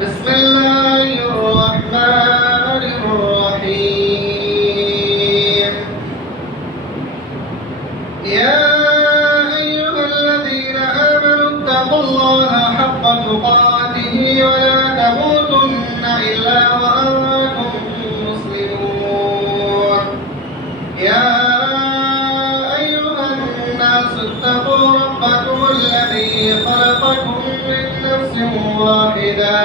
بسم الله الرحمن الرحيم. يا أيها الذين آمنوا اتقوا الله حق تقاته ولا تموتن إلا وأنتم مسلمون. يا أيها الناس اتقوا ربكم الذي خلقكم من نفس واحدة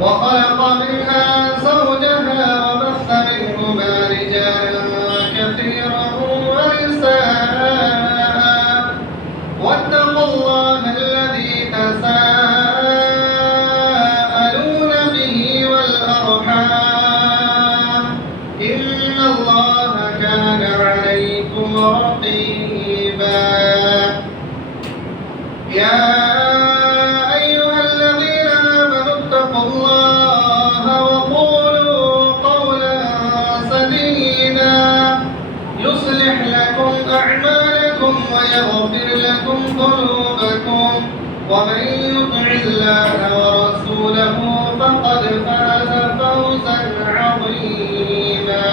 وخلق منها زوجها وبث منهما رجالا كثيرا ونساء واتقوا الله الذي تساءلون به والأرحام إن الله كان عليكم رقيبا. يا أيها الذين آمنوا اتقوا الله وقولوا قولا سديدا يصلح لكم أعمالكم ويغفر لكم ذنوبكم ومن يطع الله ورسوله فقد فاز فوزا عظيما.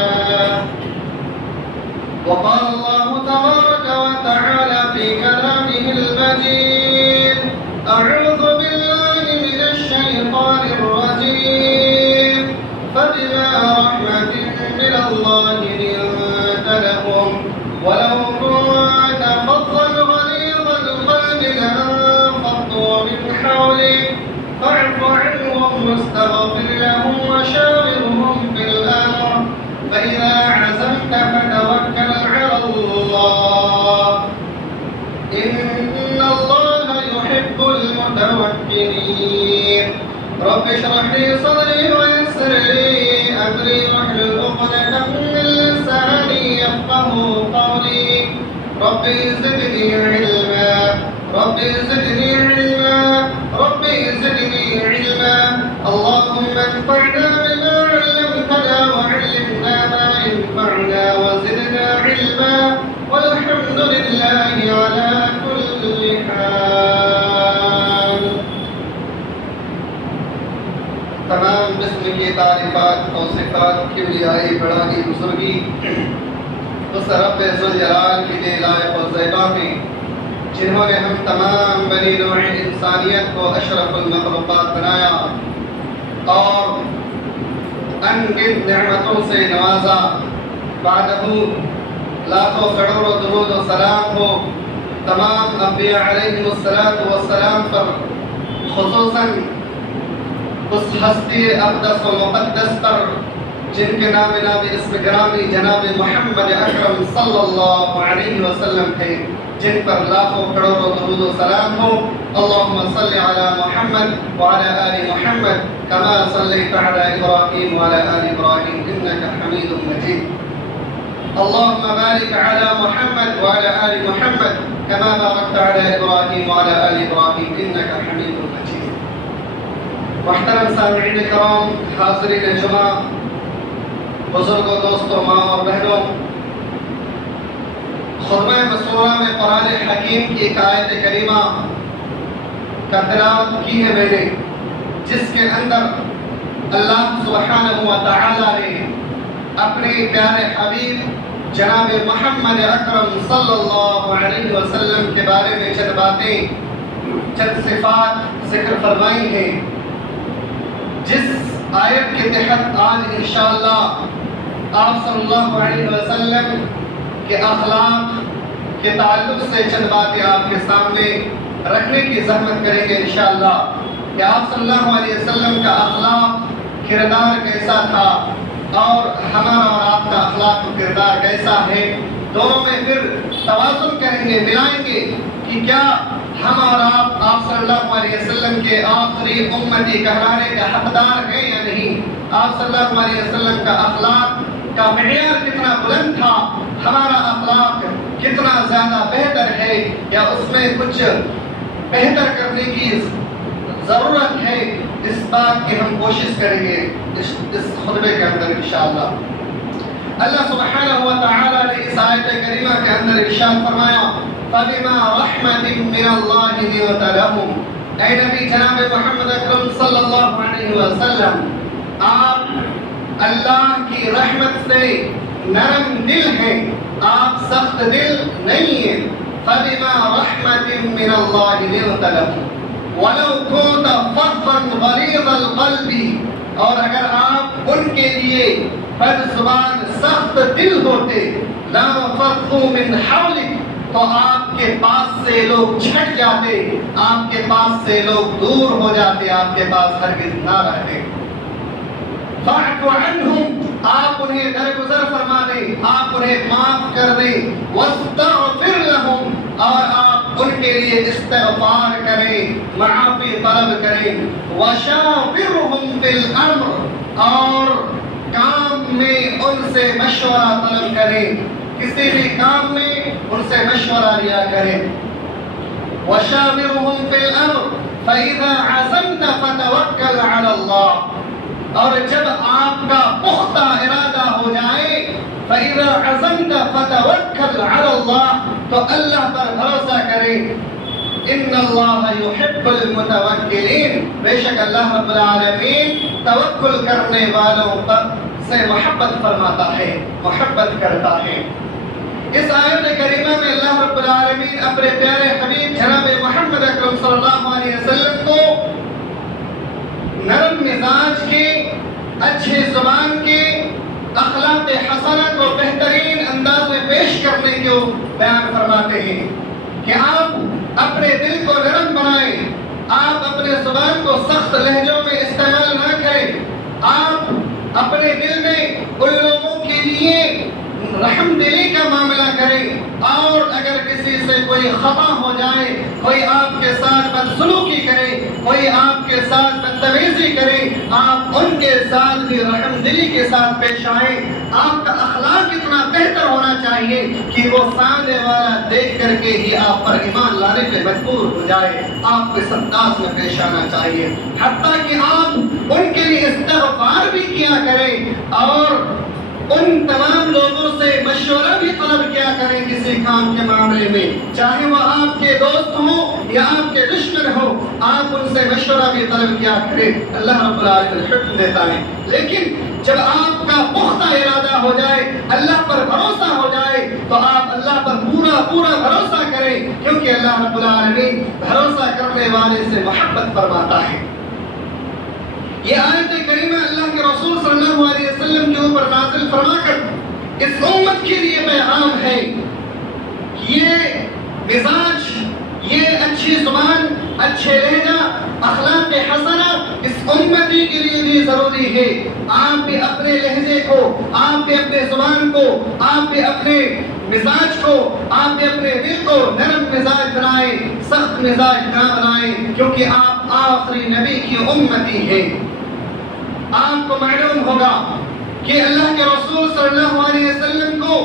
وقال الله تبارك وتعالى في كلامه المجيد: أعوذ بالله من الشيطان الرجيم. فبما رحمة من الله لنت لهم ولو كنت فظا غليظ القلب لانفضوا من حولك فاعف عنهم واستغفر لهم وشاورهم في الأمر فإذا عزمت فتوكل على الله إن الله يحب المتوكلين. رب اشرح لي صدري ويسر لي أمري واحلل عقدة من لساني يفقهوا قولي. رب زدني علما رب زدني علما رب زدني علما. اللهم انفعنا بما علمتنا وعلمنا ما ينفعنا وزدنا علما والحمد لله على كل حال. تمام قسم کی تعریفات اور صفات کبریائی بڑائی بزرگی اس رب ذوالجلال کی دے لائق و زیبا میں جنہوں نے ہم تمام بنی نوع انسانیت کو اشرف المخلوقات بنایا اور ان گنت نعمتوں سے نوازا. بعدہ لاکھوں کروڑوں درود و سلام ہو تمام انبیاء علیہم السلام پر، خصوصاً اس ہستی اقدس و مقدس پر جن کے نام اسم گرامی جناب محمد اکرم صلی اللہ علیہ وسلم تھے، جن پر لاکھوں کروڑوں درود و سلام ہو. اللهم صل على محمد وعلى آل محمد كما صليت على إبراهيم وعلى آل إبراهيم إنك حميد مجيد. اللهم بارك على محمد وعلى آل محمد كما باركت على إبراهيم وعلى آل إبراهيم إنك حميد مجيد. محترم سامعین کرام، حاضرین جمعہ، بزرگوں، دوستوں، ماں اور بہنوں، خطبہ مسورہ میں قرآن حکیم کی ایک آیت کریمہ کا تلاوت کی ہے میں نے، جس کے اندر اللہ سبحانہ و تعالی نے اپنے پیارے حبیب جناب محمد اکرم صلی اللہ علیہ وسلم کے بارے میں چند باتیں، چند صفات ذکر فرمائی ہیں، جس آیت کے تحت آج انشاءاللہ آپ صلی اللہ علیہ وسلم کے اخلاق کے تعلق سے چند باتیں آپ کے سامنے رکھنے کی زحمت کریں گے انشاءاللہ کہ آپ صلی اللہ علیہ وسلم کا اخلاق کردار کیسا تھا اور ہمارا اور آپ کا اخلاق و کردار کیسا ہے. دونوں میں پھر توازن کریں گے، ملائیں گے کہ کیا ہم اور آپ صلی اللہ علیہ وسلم کے آخری امتی کہلانے کا حقدار ہیں یا نہیں. آپ صلی اللہ علیہ وسلم کا اخلاق کا معیار کتنا بلند تھا، ہمارا اخلاق کتنا زیادہ بہتر ہے یا اس میں کچھ بہتر کرنے کی ضرورت ہے. اس بات کی ہم کوشش کریں گے اس خطبے کے اندر انشاءاللہ. اللہ سبحانہ و تعالی نے اس آیت کریمہ کے اندر ارشاد فرمایا فَبِمَا رَحْمَةٍ مِّنَ اللَّهِ لِنْتَ لَهُمْ. اے نبی جناب محمد اکرم صلی اللہ علیہ وسلم، آپ اللہ کی رحمت سے نرم دل ہیں، آپ سخت دل نہیں ہیں۔ فَبِمَا رَحْمَةٍ مِّنَ اللَّهِ لِنْتَ لَهُمْ وَلَوْ كُنْتَ فَظًّا غَلِيظَ الْقَلْبِ، اور اگر آپ ان کے لیے بد زبان سخت دل ہوتے، لَانفَضُّوا مِنْ حَوْلِكَ، تو آپ کے پاس سے لوگ چھٹ جاتے، آپ کے پاس سے لوگ دور ہو جاتے، آپ کے پاس ہرگز نہ رہتے۔ فَاعْفُ عَنْهُمْ، آپ انہیں درگزر فرما دیں، آپ انہیں معاف کر دیں۔ وَاسْتَغْفِرْ لَهُمْ، اور آپ ان کے لیے استغفار کریں، معافی طلب کریں۔ وَشَاوِرْهُمْ فِي الْأَمْرِ، اور کام میں ان سے مشورہ طلب کریں، کسی بھی کام میں ان سے مشورہ لیا کریں۔ وَشَاوِرْهُمْ فِي الْأَمْرِ فَإِذَا عَزَمْتَ فَتَوَكَّلْ عَلَى اللَّهِ، اور جب آپ کا پختہ ارادہ ہو جائے، فَإِذَا عَزَمْتَ فَتَوَكَّلْ عَلَى اللَّهِ، تو اللہ پر بھروسہ کرے۔ إِنَّ اللَّهَ يُحِبُّ الْمُتَوَكِّلِينَ، بے شک اللہ رب العالمین توکل کرنے والوں پر سے محبت فرماتا ہے، محبت کرتا ہے۔ اس آیت کریمہ میں اللہ رب العالمین اپنے پیارے حبیب جناب محمد اکرم صلی اللہ علیہ وسلم کو نرم مزاج کے، اچھے زبان کے، اخلاق حسنہ کو بہترین انداز میں پیش کرنے کو بیان فرماتے ہیں کہ آپ اپنے دل کو نرم بنائیں، آپ اپنے زبان کو سخت لہجوں میں استعمال نہ کریں، آپ اپنے دل میں ان لوگوں کے لیے رحم دلی کا معاملہ کریں، اور اگر کسی سے کوئی خطا ہو جائے، کوئی آپ کے ساتھ بدسلوکی کرے، کوئی آپ کے ساتھ بدتمیزی کرے، آپ ان کے ساتھ بھی رحم دلی کے ساتھ پیش آئیں۔ آپ کا اخلاق اتنا بہتر ہونا چاہیے کہ وہ سامنے والا دیکھ کر کے ہی آپ پر ایمان لانے پہ مجبور ہو جائے، آپ کو اس انداز میں پیش آنا چاہیے، حتیٰ کہ آپ ان کے لیے استغفار بھی کیا کریں، اور ان تمام لوگوں سے مشورہ بھی طلب کیا کریں کسی کام کے معاملے میں، چاہے وہ آپ کے دوست ہوں یا آپ کے دشمن ہو، آپ ان سے مشورہ بھی طلب کیا کریں۔ اللہ رب العالمین حکم دیتا ہے، لیکن جب آپ کا پختہ ارادہ ہو جائے، اللہ پر بھروسہ ہو جائے، تو آپ اللہ پر پورا بھروسہ کریں، کیونکہ اللہ رب العالمین بھروسہ کرنے والے سے محبت فرماتا ہے۔ یہ آیت کریمہ اللہ کے رسول صلی اللہ علیہ وسلم کے اوپر نازل فرما کر اس امت کے لیے پیغام ہے کہ یہ مزاج، یہ اچھی زبان، اچھے لہجہ، اخلاق حسنہ اس امتی کے لیے بھی ضروری ہے۔ آپ بھی اپنے لہجے کو، آپ بھی اپنے زبان کو، آپ بھی اپنے مزاج کو، آپ بھی اپنے دل کو نرم مزاج بنائیں، سخت مزاج نہ بنائیں، کیونکہ آپ آخری نبی کی امتی ہیں۔ آپ کو معلوم ہوگا کہ اللہ کے رسول صلی اللہ علیہ وسلم کو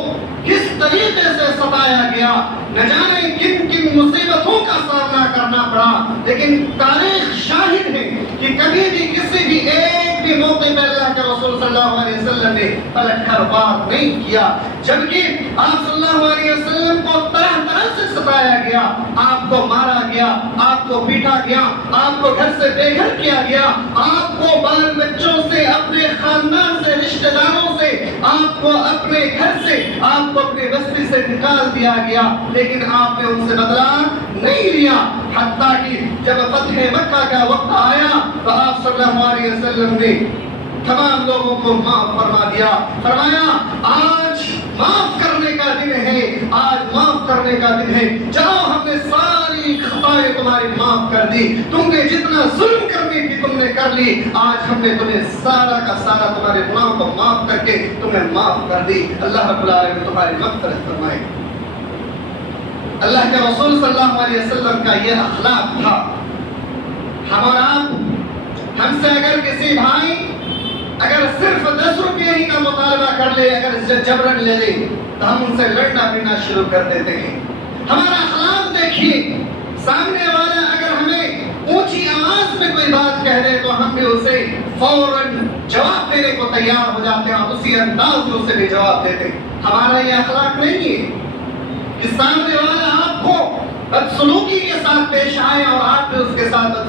کس طریقے سے ستایا گیا، نہ جانے کن کن مصیبتوں کا سامنا کرنا پڑا، لیکن تاریخ شاہد ہے کہ کبھی بھی کسی بھی ایک بھی موقع پہ اللہ کے رسول صلی اللہ علیہ وسلم نے پلٹ کر بات نہیں کیا، جبکہ آپ صلی اللہ علیہ وسلم کو طرح طرح سے ستایا گیا، آپ کو مارا گیا، آپ کو پیٹا گیا، آپ کو گھر سے بے گھر کیا گیا، آپ کو بال بچوں سے، اپنے خاندان سے، رشتہ داروں سے، آپ کو اپنے گھر سے، آپ کو اپنی بستی سے نکال دیا گیا، لیکن آپ نے ان سے بدلہ نہیں لیا، حتیٰ کہ جب فتح مکہ کا وقت آیا تو آپ صلی اللہ علیہ وسلم نے تمام لوگوں کو معاف فرما دیا، فرمایا آج معاف کرنے کا دن ہے، آج معاف کرنے کا دن ہے، جاؤ ہم نے ساری خطائیں تمہاری معاف کر دی، تم نے جتنا ظلم کرنی تھی تم نے کر لی، آج ہم نے تمہیں سارا کا سارا تمہارے گناہوں کو معاف کر کے تمہیں معاف کر دی، اللہ رب العالمین تمہاری مغفرت فرمائے۔ اللہ کے رسول صلی اللہ علیہ وسلم کا یہ اخلاق تھا۔ ہم اور آپ، ہم سے اگر کسی بھائی اگر صرف 10 روپے ہی کا مطالبہ کر لے، اگر جبرن لے لے، تو ہم ان سے لڑنا بھیڑنا شروع کر دیتے ہیں۔ ہمارا اخلاق دیکھیے، سامنے والا اگر ہمیں اونچی آواز میں کوئی بات کہہ دے تو ہم بھی اسے فوراً جواب دینے کو تیار ہو جاتے ہیں، اور اسی انداز میں اسے بھی جواب دیتے ہیں۔ ہمارا یہ اخلاق نہیں ہے کہ سامنے والا آپ کو بدسلوکی کے ساتھ پیش آئے اور آپ بھی اس کے ساتھ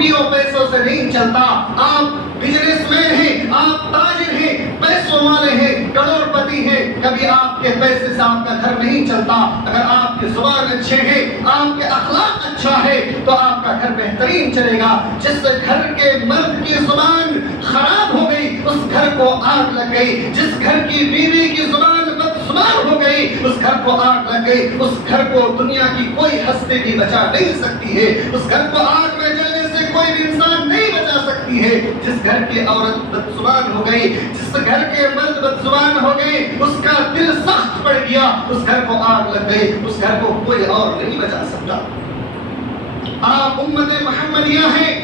روپیوں پیسوں سے نہیں چلتا. آپ بزنس مین ہیں, آپ تاجر ہیں, پیسوں والے ہیں, کروڑ پتی ہیں, کبھی آپ کے پیسے سے آپ کا گھر نہیں چلتا. اگر آپ کی زبان اچھے ہیں, آپ کے اخلاق اچھا ہے, تو آپ کا گھر بہترین چلے گا. جس گھر کے مرد کی زبان خراب ہو گئی اس گھر کو آگ لگ گئی. جس گھر کی بیوی کی زبان بدزبان ہو گئی اس گھر کو آگ لگ گئی. اس گھر کو دنیا کی کوئی ہستی بھی بچا نہیں سکتی ہے. اس گھر کو آگ میں جلنے سے کوئی بھی انسان نہیں بچا سکتی ہے. جس گھر کی عورت بدزبان ہو گئی, جس گھر کے مرد بدزبان ہو گئے, اس کا دل سخت پڑ گیا, اس گھر کو آگ لگ گئی. اس گھر کو کوئی اور نہیں بچا سکتا. آپ امت محمدیہ ہیں,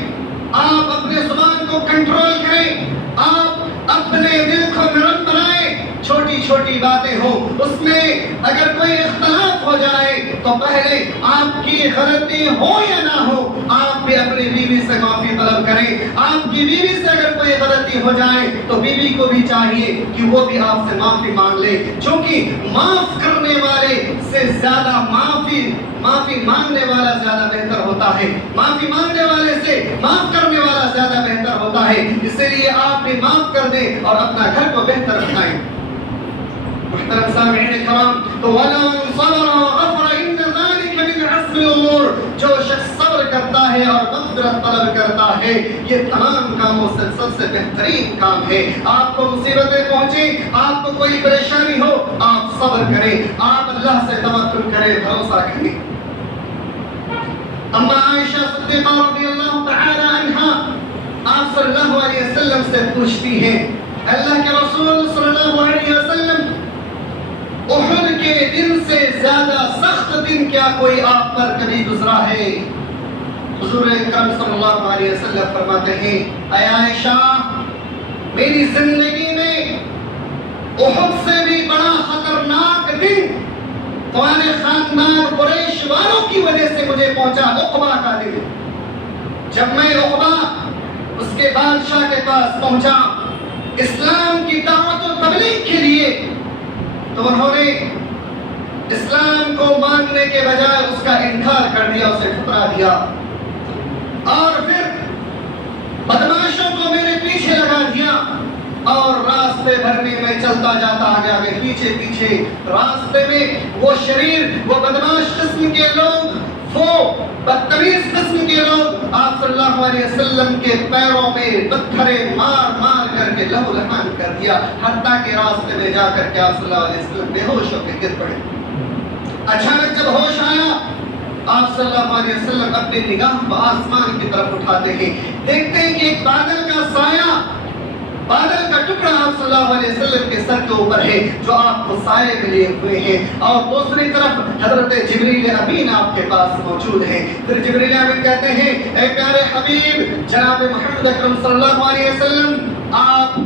آپ اپنے زبان کو کنٹرول کریں, آپ اپنے دل کو نرم بنائیں. چھوٹی چھوٹی باتیں ہوں, اس میں اگر کوئی اختلاف ہو جائے تو پہلے آپ کی غلطی ہو یا نہ ہو آپ بھی اپنی بیوی سے معافی طلب کریں. آپ کی بیوی سے اگر کوئی غلطی ہو جائے تو بیوی کو بھی چاہیے کہ وہ بھی آپ سے معافی مانگ لے, چونکہ معاف کرنے والے سے زیادہ معافی مانگنے والا زیادہ بہتر ہوتا ہے. معافی مانگنے والے سے معاف کرنے والا زیادہ بہتر ہوتا ہے. اسی لیے آپ بھی معاف کر دیں اور اپنا گھر کو بہتر بنائیں. محترم سامعین کرام, تو وَلَمَنْ صَبَرَ وَغَفَرَ إِنَّ ذَلِكَ مِنْ عَزْمِ الْأُمُورِ, جو شخص صبر کرتا ہے اور مغفرت طلب کرتا ہے یہ تمام کاموں سے سب سے بہترین کام ہے. آپ کو مصیبتیں پہنچیں, آپ کو کوئی پریشانی ہو, آپ صبر کریں, آپ اللہ سے توکل کریں, بھروسہ کریں. اما عائشہ صدیقہ رضی اللہ تعالی عنہا آپ صلی اللہ علیہ وسلم سے پوچھتی ہیں, اللہ کے رسول صلی اللہ علیہ وسلم, احد کے دن سے زیادہ سخت دن کیا کوئی آپ پر کبھی گزرا ہے؟ حضور اکرم صلی اللہ علیہ وسلم فرماتے ہیں, اے عائشہ, میری زندگی میں احد سے بھی بڑا خطرناک دن تمہارے خاندان قریش والوں کی وجہ سے مجھے پہنچا, عقبہ کا دن. جب میں عقبہ اس کے بادشاہ کے پاس پہنچا اسلام کی دعوت و تبلیغ کے لیے, تو انہوں نے اسلام کو ماننے کے بجائے اس کا انکار کر دیا, اسے ٹھکرا دیا, اور پھر بدماشوں کو میرے پیچھے لگا دیا, اور راستے بھر میں میں چلتا جاتا آگے آگے پیچھے پیچھے. راستے میں وہ شریر, وہ بدماش قسم کے لوگ, وہ بدتمیز قسم کے لوگ آپ صلی اللہ علیہ وسلم کے پیروں میں پتھریں مار مار کر کے لہو لہان کر دیا, حتیٰ کہ راستے میں جا کر کے آپ صلی اللہ علیہ وسلم بے ہوش ہو کے گر پڑے. اچانک جب ہوش آیا آپ صلی اللہ علیہ وسلم اپنی نگاہ آسمان کی طرف اٹھاتے ہیں, دیکھتے ہیں کہ ایک بادل کا سایہ, بادل کا ٹکڑا آپ صلی اللہ علیہ وسلم کے سر کے اوپر ہے جو آپ کو سائے میں لیے ہوئے ہیں, اور دوسری طرف حضرت جبریل امین آپ کے پاس موجود ہیں. پھر جبریل امین کہتے ہیں, اے پیارے حبیب جناب محمد اکرم صلی اللہ علیہ وسلم, آپ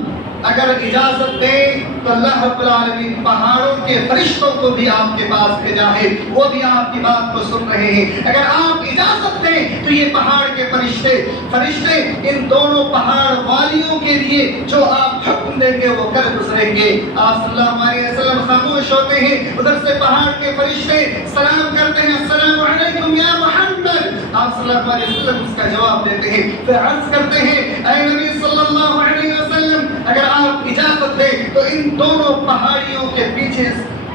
اگر اجازت دیں تو اللہ رب العالمین پہاڑوں کے فرشتوں کو بھی آپ کے پاس بھیجا ہے, وہ بھی آپ کی بات کو سن رہے ہیں. اگر آپ اجازت دیں تو یہ پہاڑ کے فرشتے ان دونوں پہاڑ والیوں کے لیے جو آپ حکم دیں گے وہ کر گزریں گے. آپ صلی اللہ علیہ وسلم خاموش ہوتے ہیں, ادھر سے پہاڑ کے فرشتے سلام کرتے ہیں, السلام علیکم یا محمد. آپ صلی اللہ علیہ وسلم اس کا جواب دیتے ہیں, پھر عرض کرتے ہیں, اے نبی صلی اللہ علیہ وسلم, اگر آپ اجازت دیں تو ان دونوں پہاڑیوں کے پیچھے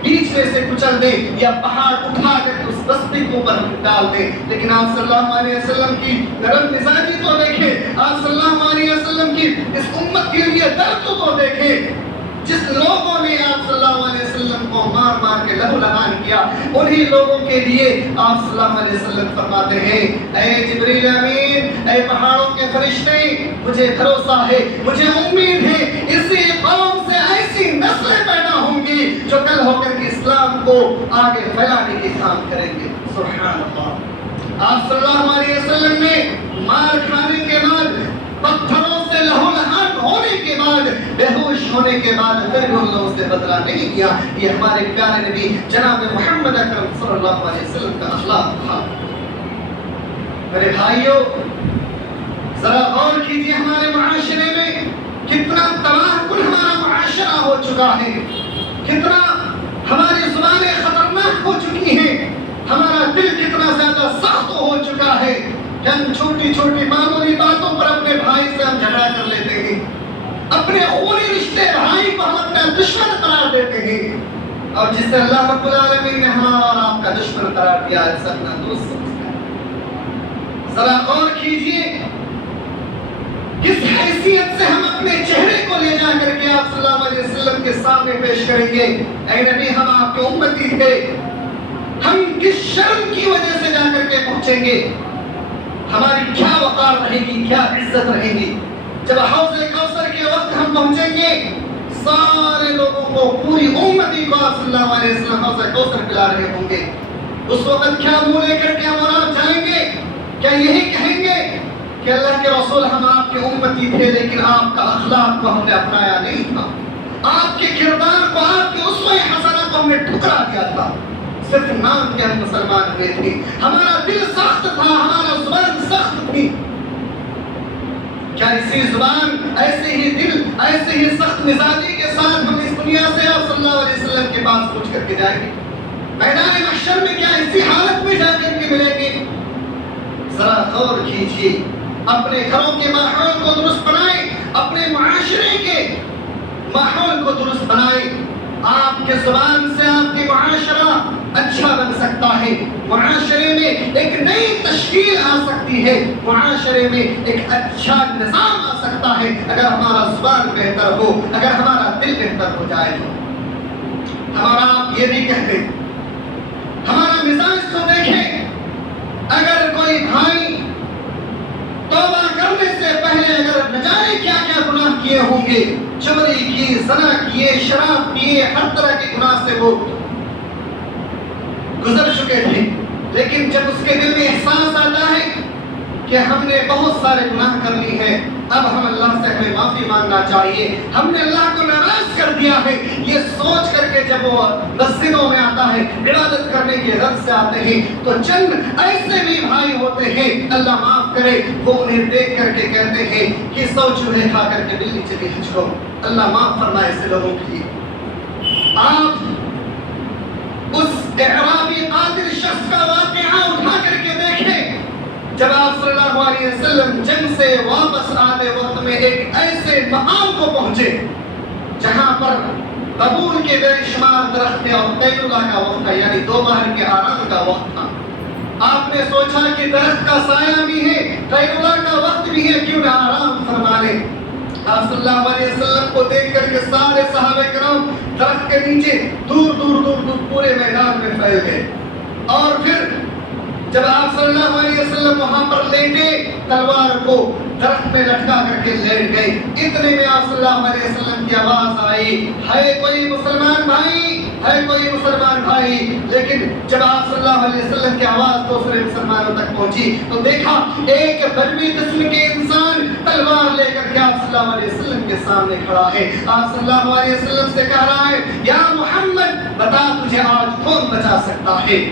میں سے کچل دیں یا پہاڑ اٹھا کر اس بستی کو اوپر ڈال دیں. لیکن آپ صلی اللہ علیہ وسلم کی نرم مزاجی تو دیکھیں, آپ صلی اللہ علیہ وسلم کی اس امت کے لیے درد تو دیکھیں. جس لوگوں نے آپ صلی اللہ علیہ وسلم کو مار مار کے لہو لہان کیا, انہی لوگوں کے لیے آپ صلی اللہ علیہ وسلم فرماتے ہیں, اے جبریل امین, اے پہاڑوں کے فرشتے, مجھے بھروسہ ہے, مجھے امید ہے, اسی قوم سے ایسی نسلیں پیدا ہوں گی جو کل ہو کر کے اسلام کو آگے پھیلانے کی کام کریں گے. سبحان اللہ. آپ صلی اللہ علیہ وسلم نے مار کھانے کے بعد, پتھروں سے لہو لہان ہونے کے بعد, بے ہوش ہونے کے بعد پھر بھی ان لوگوں سے بدلہ نہیں کیا. یہ ہمارے پیارے نبی جناب محمد اکرم صلی اللہ علیہ وسلم کا اخلاق تھا. میرے بھائیوں, ذرا غور کیجیے, ہمارے معاشرے میں کتنا تباہ کن ہمارا معاشرہ ہو چکا ہے, کتنا ہماری زبانیں خطرناک ہو چکی ہیں, ہمارا دل کتنا زیادہ سخت ہو چکا ہے. کہ ہم چھوٹی چھوٹی معمولی باتوں پر اپنے بھائی سے ہم جھگڑا کر لیتے ہیں، اپنے خونی رشتے بھائی کو ہم اپنا دشمن قرار دیتے ہیں، اور جسے اللہ رب العالمین نے ہمارا اور آپ کا دشمن قرار دیا ہے سب اپنا دوست سمجھتا ہے۔ ذرا غور کیجئے کس حیثیت سے ہم اپنے چہرے کو لے جا کر کے آپ صلی اللہ علیہ وسلم کے سامنے پیش کریں گے۔ اے نبی، ہم آپ کے امتی تھے، ہم کس شرم کی وجہ سے جا کر کے پہنچیں گے؟ ہماری کیا وقار رہے گی، کیا عزت رہے گی؟ جب حوض کوثر کے وقت ہم پہنچیں گے، سارے لوگوں کو، پوری امتی کو آپ صلی اللہ علیہ وسلم حوض کوثر پلا رہے ہوں گے۔ اس وقت کیا منہ لے کر کے ہم اور آپ جائیں گے؟ کیا یہی کہیں گے کہ اللہ کے رسول، ہم آپ کے امتی تھے لیکن آپ کا اخلاق کو ہم نے اپنایا نہیں تھا، آپ کے کردار کو، آپ کے اسوہ حسنہ کو ہم نے ٹھکرا دیا تھا، صرف نام کے ہم مسلمان ہوئے تھے، ہمارا دل سخت تھا، ہمارا زبان سخت تھی۔ کیا اسی زبان، ایسے ہی دل، ایسے ہی سخت مزاجی کے ساتھ ہم اس دنیا سے آپ صلی اللہ علیہ وسلم کے پاس پہنچ کر کے جائیں گے؟ میدان محشر میں کیا اسی حالت میں جا کر کے ملیں گے؟ ذرا غور کیجیے، اپنے گھروں کے ماحول کو درست بنائیں، اپنے معاشرے کے ماحول کو درست بنائیں۔ آپ کے زبان سے آپ کے معاشرہ اچھا بن سکتا ہے، معاشرے میں ایک نئی تشکیل آ سکتی ہے، معاشرے میں ایک اچھا نظام آ سکتا ہے اگر ہمارا زبان بہتر ہو، اگر ہمارا دل بہتر ہو جائے تو۔ ہمارا آپ یہ بھی کہتے ہیں، ہمارا مزاج تو دیکھیں، اگر کوئی بھائی توبہ کرنے سے پہلے اگر نہ جانے کیا کیا گناہ کیے ہوں گے، چوری کی، زنا کیے، شراب پیے، ہر طرح کے گناہ سے وہ گزر چکے تھے، لیکن جب اس کے دل میں احساس آتا ہے کہ ہم نے بہت سارے گناہ کر لی ہیں، اب ہم اللہ سے ہمیں معافی مانگنا چاہیے، ہم نے اللہ کو ناراض کر دیا ہے، یہ سوچ کر کے جب وہ مسجدوں میں آتا ہے، عبادت کرنے کی غرض سے آتے ہیں، تو چند ایسے بھی بھائی ہوتے ہیں، اللہ معاف کرے، وہ انہیں دیکھ کر کے کہتے ہیں کہ 100 چوہے کھا کر کے بلی چلی ہچ کو، اللہ معاف فرمائے ایسے لوگوں کے لیے۔ آپ اس اعرابی قاتل شخص کا واقعہ اٹھا کر کے دیکھیں، جب آپ صلی اللہ علیہ وسلم جنگ سے واپس آتے وقت میں ایک ایسے مقام کو پہنچے جہاں پر قبول کے بے شمار درخت تھے اور قیلولہ کا وقت تھا، یعنی دوپہر کے آرام کا وقت تھا۔ آپ نے سوچا کہ درخت کا سایہ بھی ہے، قیلولہ کا وقت بھی ہے، کیوں نہ آرام فرما لیں۔ آپ صلی اللہ علیہ وسلم کو دیکھ کر کے سارے صحابہ کرام درخت کے نیچے دور دور دور دور پورے میدان میں پھیل گئے، اور پھر جب آپ صلی اللہ علیہ وسلم وہاں پر لیٹے، تلوار کو درخت میں لٹکا کر کے لیٹ گئے، اتنے میں آپ صلی اللہ علیہ وسلم کی آواز آئی، ہے کوئی مسلمان بھائی، ہے کوئی مسلمان بھائی؟ لیکن جب آپ صلی اللہ علیہ وسلم کی آواز دوسرے مسلمانوں تک پہنچی تو دیکھا ایک بدوی قسم کے انسان تلوار لے کر کے آپ صلی اللہ علیہ وسلم کے سامنے کھڑا ہے، آپ صلی اللہ علیہ وسلم سے کہہ رہا ہے، یا محمد بتا تجھے آج کون بچا سکتا ہے؟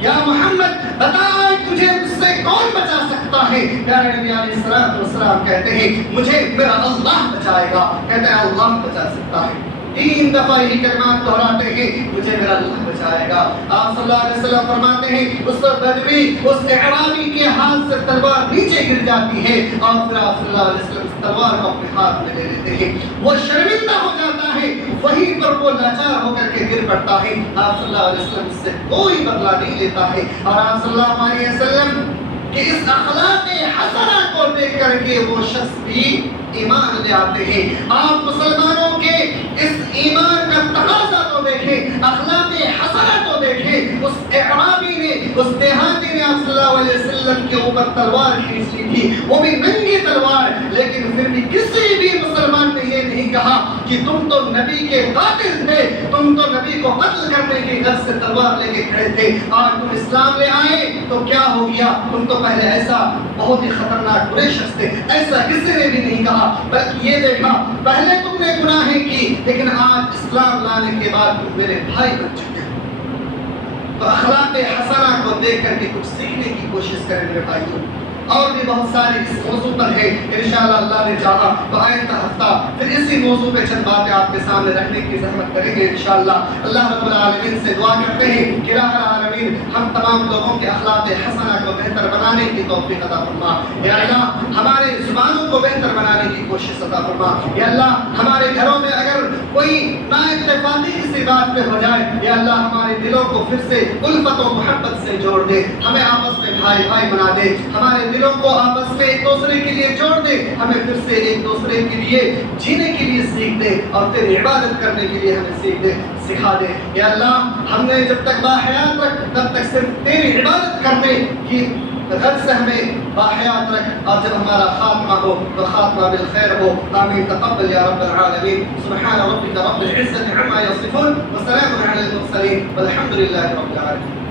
یا محمد بتا تجھے مجھ سے کون بچا سکتا ہے؟ پیارے نبی علیہ السلام کہتے ہیں مجھے میرا اللہ بچائے گا، کہتے ہیں اللہ بچا سکتا ہے، 3 دفعہ یہ کلمات دہراتے ہیں، مجھے میرا اللہ بچائے گا۔ آپ صلی اللہ علیہ وسلم فرماتے ہیں اس بدوی، اس اعرابی کے ہاتھ سے تلوار نیچے گر جاتی ہے، اور پھر آپ صلی اللہ علیہ وسلم تلوار کو اپنے ہاتھ میں لے لیتے ہیں، وہ شرمندہ ہو جاتا ہے، وہیں پر وہ لاچار ہو کر کے گر پڑتا ہے، آپ صلی اللہ علیہ وسلم سے کوئی بدلہ نہیں لیتا ہے، اور آپ صلی اللہ علیہ وسلم کہ اس اخلاق حسنہ کو دیکھ کر کے وہ شخص بھی ایمان لے آتے ہیں۔ آپ مسلمانوں کے اس ایمان کا تقاضا تو دیکھیں، اخلاق حسنہ تو دیکھیں، اس اعرابی نے، اس دیہاتی نے آپ صلی اللہ علیہ وسلم کے اوپر تلوار کھینچ لی تھی، وہ بھی ننگی تلوار، لیکن پھر بھی کسی بھی مسلمان نے یہ نہیں کہا کہ تم تو نبی کے قاتل تھے، تم تو نبی کو قتل کرنے کی غرض سے تلوار لے کے کھڑے تھے، آج تم اسلام لے آئے تو کیا ہو گیا؟ تم تو پہلے ایسا بہت ہی خطرناک برے شخص تھے، ایسا کسی نے بھی نہیں کہا، بلکہ یہ دیکھا پہلے تم نے گناہیں کی لیکن آج اسلام لانے کے بعد تم میرے بھائی بن چکے ہو۔ تو اخلاق حسنہ کو دیکھ کر کے کچھ سیکھنے کی کوشش کریں میرے بھائیوں۔ اور بھی بہت ساری اس موضوع پر ہے، انشاءاللہ اللہ نے چاہا تو آئندہ ہفتہ پھر اسی موضوع پہ چند باتیں آپ کے سامنے رکھنے کی زحمت کریں گے انشاءاللہ۔ اللہ رب العالمین سے دعا کرتے ہیں کہ الہ العالمین ہم تمام لوگوں کے اخلاق حسنہ کو بہتر بنانے کی توفیق عطا فرما۔ یا اللہ ہمارے زبانوں کو بہتر بنانے کی کوشش عطا فرما۔ یا اللہ ہمارے گھروں میں اگر کوئی نا اتفاقی کسی بات پہ ہو جائے، یا اللہ ہمارے دلوں کو پھر سے الفت و محبت سے جوڑ دے، ہمیں آپس میں بھائی بھائی بنا دے، ہمارے دلوں کو آپس میں ایک دوسرے کے لیے جوڑ دے، ہمیں پھر سے ایک دوسرے کے لیے جینے کے لیے سیکھ دے اور تیری عبادت کرنے کے لیے ہمیں سیکھ دے، سکھا دے۔ یا اللہ ہم نے جب تک باحیات رکھ تب تک صرف تیری عبادت کرنے کی غرض سے ہمیں باحیات رکھ، اور جب ہمارا خاتمہ ہو تو خاتمہ بالخیر ہو۔ آمین تقبل یا رب العالمین۔ سبحان ربک رب العزة عما یصفون وسلام علی المرسلین والحمد للہ رب العالمین۔